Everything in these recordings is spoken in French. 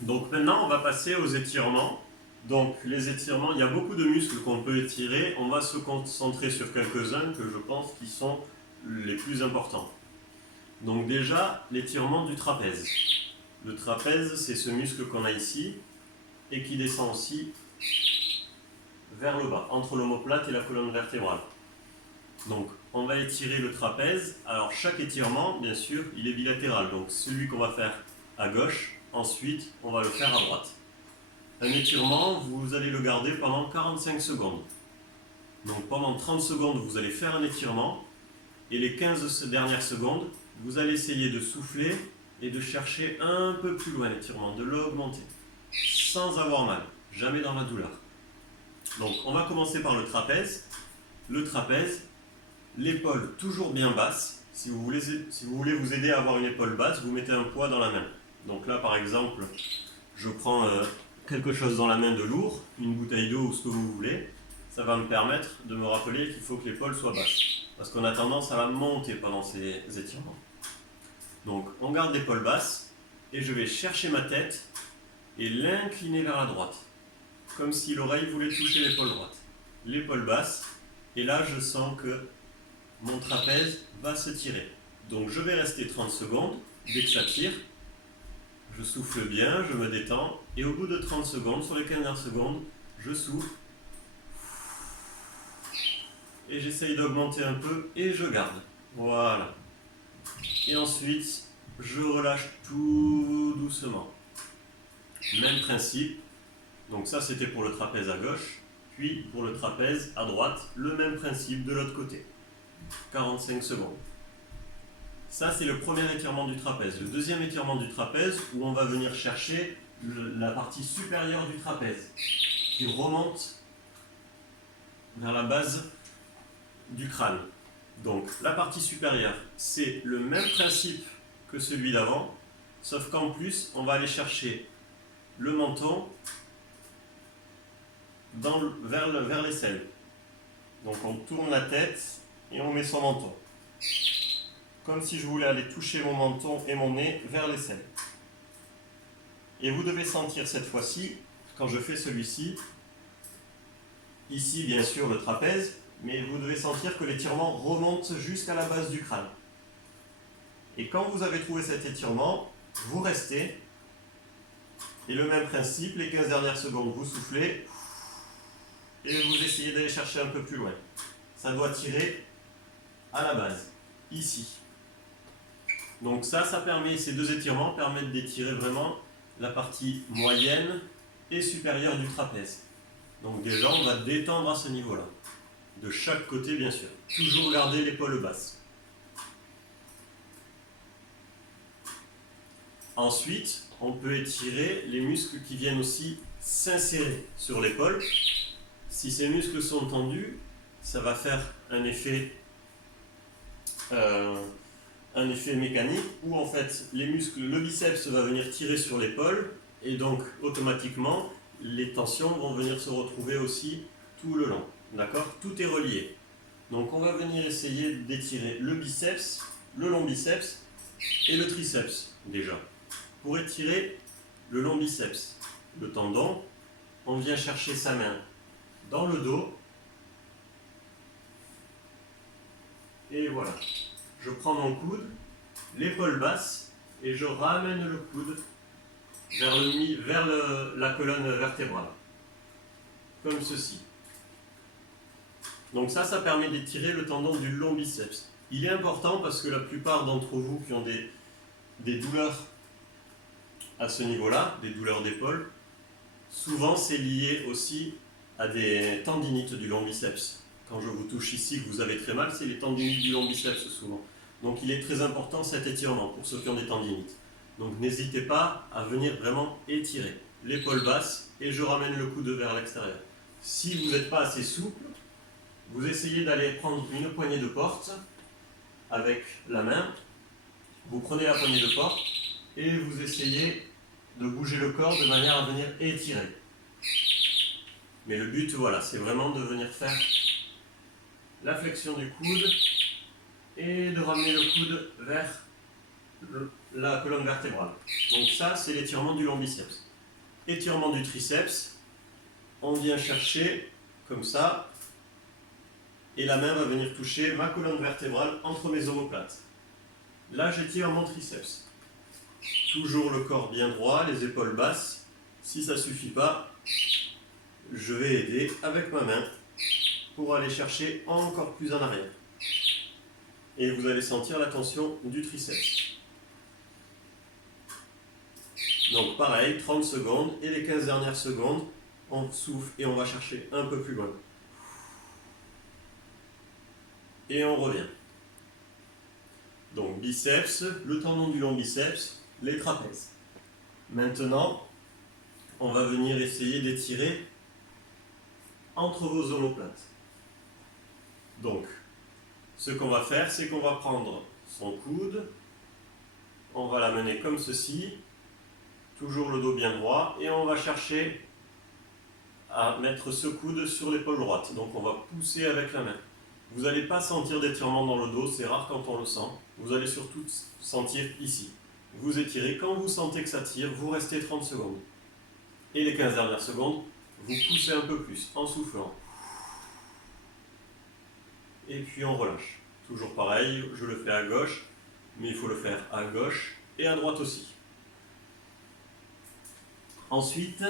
Donc maintenant, on va passer aux étirements. Donc les étirements, il y a beaucoup de muscles qu'on peut étirer. On va se concentrer sur quelques-uns que je pense qui sont les plus importants. Donc déjà, l'étirement du trapèze. Le trapèze, c'est ce muscle qu'on a ici et qui descend aussi vers le bas, entre l'omoplate et la colonne vertébrale. Donc on va étirer le trapèze. Alors chaque étirement, bien sûr, il est bilatéral. Donc celui qu'on va faire à gauche, ensuite on va le faire à droite. Un étirement, vous allez le garder pendant 45 secondes. Donc pendant 30 secondes, vous allez faire un étirement. Et les 15 dernières secondes, vous allez essayer de souffler et de chercher un peu plus loin l'étirement, de l'augmenter. Sans avoir mal, jamais dans la douleur. Donc on va commencer par le trapèze. Le trapèze, l'épaule toujours bien basse. Si vous voulez vous aider à avoir une épaule basse, vous mettez un poids dans la main. Donc là par exemple, je prends quelque chose dans la main de lourd, une bouteille d'eau ou ce que vous voulez. Ça va me permettre de me rappeler qu'il faut que l'épaule soit basse. Parce qu'on a tendance à la monter pendant ces étirements. Donc on garde l'épaule basse et je vais chercher ma tête et l'incliner vers la droite. Comme si l'oreille voulait toucher l'épaule droite. L'épaule basse, et là je sens que mon trapèze va se tirer. Donc je vais rester 30 secondes, dès que ça tire, je souffle bien, je me détends, et au bout de 30 secondes, sur les 15 dernières secondes, je souffle, et j'essaye d'augmenter un peu, et je garde. Voilà. Et ensuite, je relâche tout doucement. Même principe. Donc ça, c'était pour le trapèze à gauche. Puis pour le trapèze à droite, le même principe de l'autre côté. 45 secondes. Ça, c'est le premier étirement du trapèze. Le deuxième étirement du trapèze, où on va venir chercher la partie supérieure du trapèze, qui remonte vers la base du crâne. Donc la partie supérieure, c'est le même principe que celui d'avant, sauf qu'en plus, on va aller chercher le menton vers l'aisselle. Donc on tourne la tête et on met son menton. Comme si je voulais aller toucher mon menton et mon nez vers l'aisselle. Et vous devez sentir cette fois-ci, quand je fais celui-ci, ici bien sûr le trapèze, mais vous devez sentir que l'étirement remonte jusqu'à la base du crâne. Et quand vous avez trouvé cet étirement, vous restez, et le même principe, les 15 dernières secondes, vous soufflez, et vous essayez d'aller chercher un peu plus loin. Ça doit tirer à la base, ici. Donc ça permet, ces deux étirements permettent d'étirer vraiment la partie moyenne et supérieure du trapèze. Donc déjà, on va détendre à ce niveau-là. De chaque côté, bien sûr. Toujours garder l'épaule basse. Ensuite, on peut étirer les muscles qui viennent aussi s'insérer sur l'épaule. Si ces muscles sont tendus, ça va faire un effet mécanique où en fait les muscles, le biceps va venir tirer sur l'épaule et donc automatiquement les tensions vont venir se retrouver aussi tout le long. D'accord ? Tout est relié. Donc on va venir essayer d'étirer le biceps, le long biceps et le triceps déjà. Pour étirer le long biceps, le tendon, on vient chercher sa main dans le dos et voilà. Je prends mon coude, l'épaule basse et je ramène le coude vers la colonne vertébrale, comme ceci. Donc ça permet d'étirer le tendon du long biceps. Il est important parce que la plupart d'entre vous qui ont des douleurs à ce niveau-là, des douleurs d'épaule, souvent c'est lié aussi à des tendinites du long biceps. Quand je vous touche ici, que vous avez très mal, c'est les tendinites du long biceps souvent. Donc il est très important cet étirement pour ceux qui ont des tendinites. Donc n'hésitez pas à venir vraiment étirer l'épaule basse et je ramène le coude vers l'extérieur. Si vous n'êtes pas assez souple, vous essayez d'aller prendre une poignée de porte avec la main. Vous prenez la poignée de porte et vous essayez de bouger le corps de manière à venir étirer. Mais le but, voilà, c'est vraiment de venir faire la flexion du coude et de ramener le coude vers la colonne vertébrale. Donc ça, c'est l'étirement du long biceps. étirement du triceps, on vient chercher comme ça, et la main va venir toucher ma colonne vertébrale entre mes omoplates. Là, j'étire mon triceps. Toujours le corps bien droit, les épaules basses. Si ça ne suffit pas, je vais aider avec ma main pour aller chercher encore plus en arrière. Et vous allez sentir la tension du triceps. Donc pareil, 30 secondes, et les 15 dernières secondes, on souffle et on va chercher un peu plus loin. Et on revient. Donc biceps, le tendon du long biceps, les trapèzes. Maintenant, on va venir essayer d'étirer entre vos omoplates. Donc, ce qu'on va faire, c'est qu'on va prendre son coude, on va l'amener comme ceci, toujours le dos bien droit, et on va chercher à mettre ce coude sur l'épaule droite. Donc on va pousser avec la main. Vous n'allez pas sentir d'étirement dans le dos, c'est rare quand on le sent. Vous allez surtout sentir ici. Vous étirez, quand vous sentez que ça tire, vous restez 30 secondes. Et les 15 dernières secondes, vous poussez un peu plus en soufflant. Et puis on relâche. Toujours pareil, je le fais à gauche, mais il faut le faire à gauche et à droite aussi. Ensuite,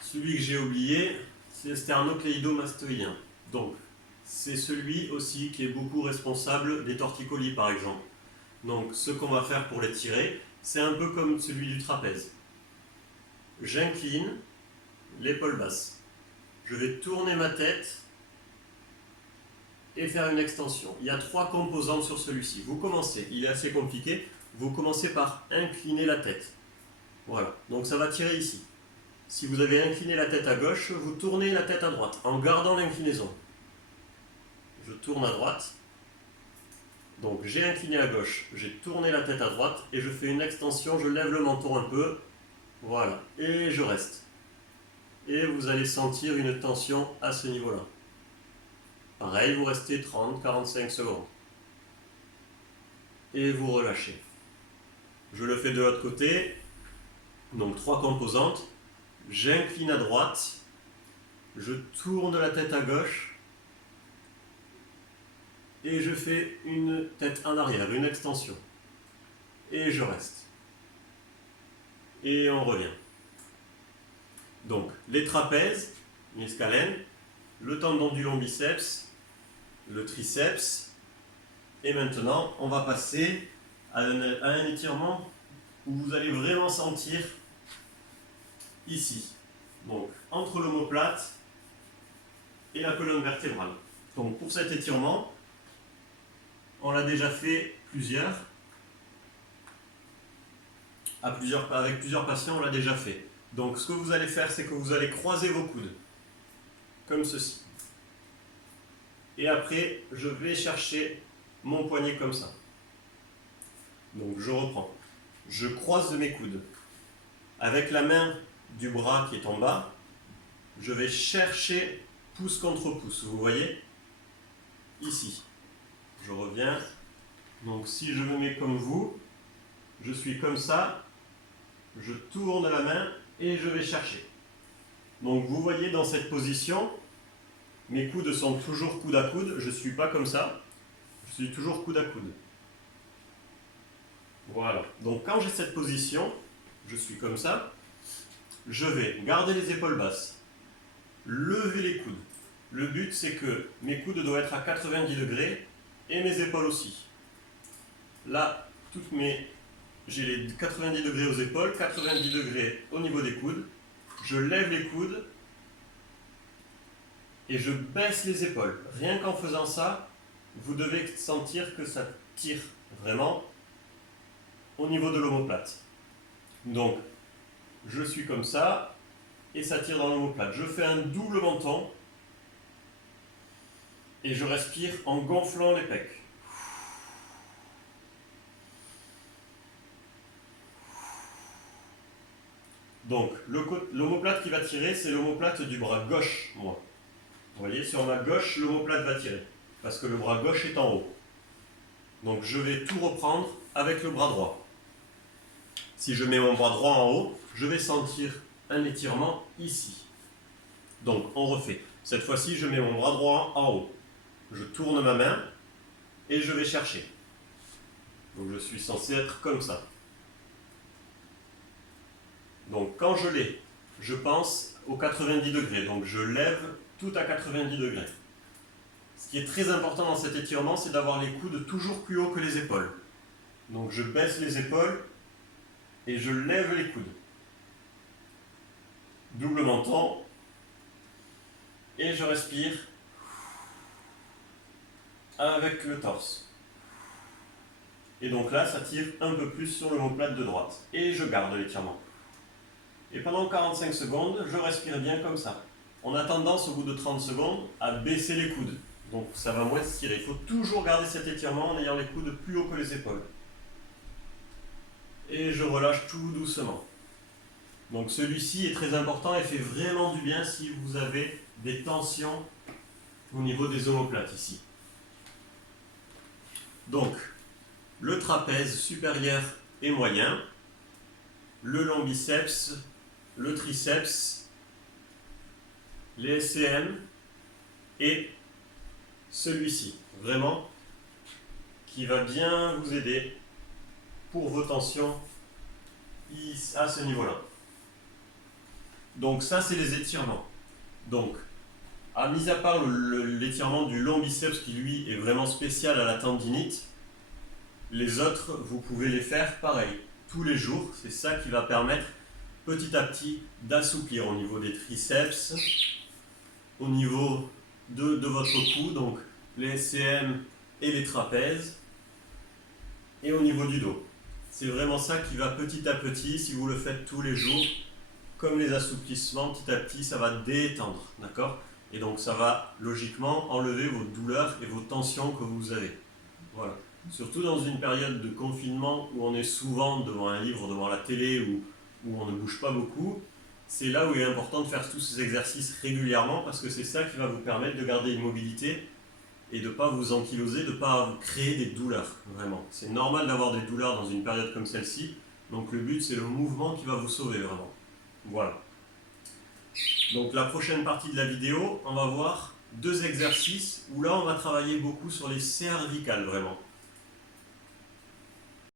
celui que j'ai oublié, c'est le sternocléidomastoïdien. Donc, c'est celui aussi qui est beaucoup responsable des torticolis par exemple. Donc, ce qu'on va faire pour l'étirer, c'est un peu comme celui du trapèze. J'incline l'épaule basse. Je vais tourner ma tête et faire une extension. Il y a 3 composantes sur celui-ci. Vous commencez, il est assez compliqué, vous commencez par incliner la tête. Voilà, donc ça va tirer ici. Si vous avez incliné la tête à gauche, vous tournez la tête à droite en gardant l'inclinaison. Je tourne à droite. Donc j'ai incliné à gauche, j'ai tourné la tête à droite et je fais une extension, je lève le menton un peu. Voilà, et je reste. Et vous allez sentir une tension à ce niveau-là. Pareil, vous restez 30-45 secondes. Et vous relâchez. Je le fais de l'autre côté. Donc 3 composantes. J'incline à droite. Je tourne la tête à gauche. Et je fais une tête en arrière, une extension. Et je reste. Et on revient. Donc les trapèzes, les scalènes, le tendon du long biceps, le triceps, et maintenant on va passer à un étirement où vous allez vraiment sentir ici, donc entre l'omoplate et la colonne vertébrale. Donc pour cet étirement, on l'a déjà fait avec plusieurs patients, on l'a déjà fait. Donc ce que vous allez faire, c'est que vous allez croiser vos coudes, comme ceci. Et après, je vais chercher mon poignet comme ça. Donc je reprends. Je croise mes coudes. Avec la main du bras qui est en bas, je vais chercher pouce contre pouce. Vous voyez ? Ici. Je reviens. Donc si je me mets comme vous, je suis comme ça, je tourne la main et je vais chercher. Donc vous voyez dans cette position, mes coudes sont toujours coude à coude, je ne suis pas comme ça, je suis toujours coude à coude. Voilà, donc quand j'ai cette position, je suis comme ça, je vais garder les épaules basses, lever les coudes. Le but c'est que mes coudes doivent être à 90 degrés et mes épaules aussi. Là, j'ai les 90 degrés aux épaules, 90 degrés au niveau des coudes. Je lève les coudes et je baisse les épaules. Rien qu'en faisant ça, vous devez sentir que ça tire vraiment au niveau de l'omoplate. Donc, je suis comme ça et ça tire dans l'omoplate. Je fais un double menton et je respire en gonflant les pecs. Donc, l'omoplate qui va tirer, c'est l'omoplate du bras gauche, moi. Vous voyez, sur ma gauche, l'omoplate va tirer, parce que le bras gauche est en haut. Donc, je vais tout reprendre avec le bras droit. Si je mets mon bras droit en haut, je vais sentir un étirement ici. Donc on refait. Cette fois-ci, je mets mon bras droit en haut. Je tourne ma main et je vais chercher. Donc je suis censé être comme ça. Donc quand je l'ai, je pense aux 90 degrés. Donc je lève tout à 90 degrés. Ce qui est très important dans cet étirement, c'est d'avoir les coudes toujours plus haut que les épaules. Donc je baisse les épaules et je lève les coudes. Double menton. Et je respire avec le torse. Et donc là, ça tire un peu plus sur l'omoplate de droite. Et je garde l'étirement. Et pendant 45 secondes, je respire bien comme ça. On a tendance, au bout de 30 secondes, à baisser les coudes. Donc ça va moins se tirer. Il faut toujours garder cet étirement en ayant les coudes plus haut que les épaules. Et je relâche tout doucement. Donc celui-ci est très important et fait vraiment du bien si vous avez des tensions au niveau des omoplates ici. Donc, le trapèze supérieur et moyen, le long biceps, le triceps, les SCM et celui-ci, vraiment, qui va bien vous aider pour vos tensions à ce niveau-là. Donc ça, c'est les étirements. Donc, mis à part l'étirement du long biceps qui lui est vraiment spécial à la tendinite, les autres, vous pouvez les faire pareil, tous les jours. C'est ça qui va permettre petit à petit d'assouplir au niveau des triceps, au niveau de votre cou, donc les SCM et les trapèzes, et au niveau du dos. C'est vraiment ça qui va petit à petit, si vous le faites tous les jours, comme les assouplissements, petit à petit, ça va détendre, d'accord ? Et donc ça va logiquement enlever vos douleurs et vos tensions que vous avez. Voilà. Surtout dans une période de confinement où on est souvent devant un livre, devant la télé, où on ne bouge pas beaucoup, c'est là où il est important de faire tous ces exercices régulièrement parce que c'est ça qui va vous permettre de garder une mobilité et de ne pas vous ankyloser, de ne pas vous créer des douleurs, vraiment. C'est normal d'avoir des douleurs dans une période comme celle-ci, donc le but c'est le mouvement qui va vous sauver, vraiment. Voilà. Donc la prochaine partie de la vidéo, on va voir 2 exercices où là on va travailler beaucoup sur les cervicales, vraiment.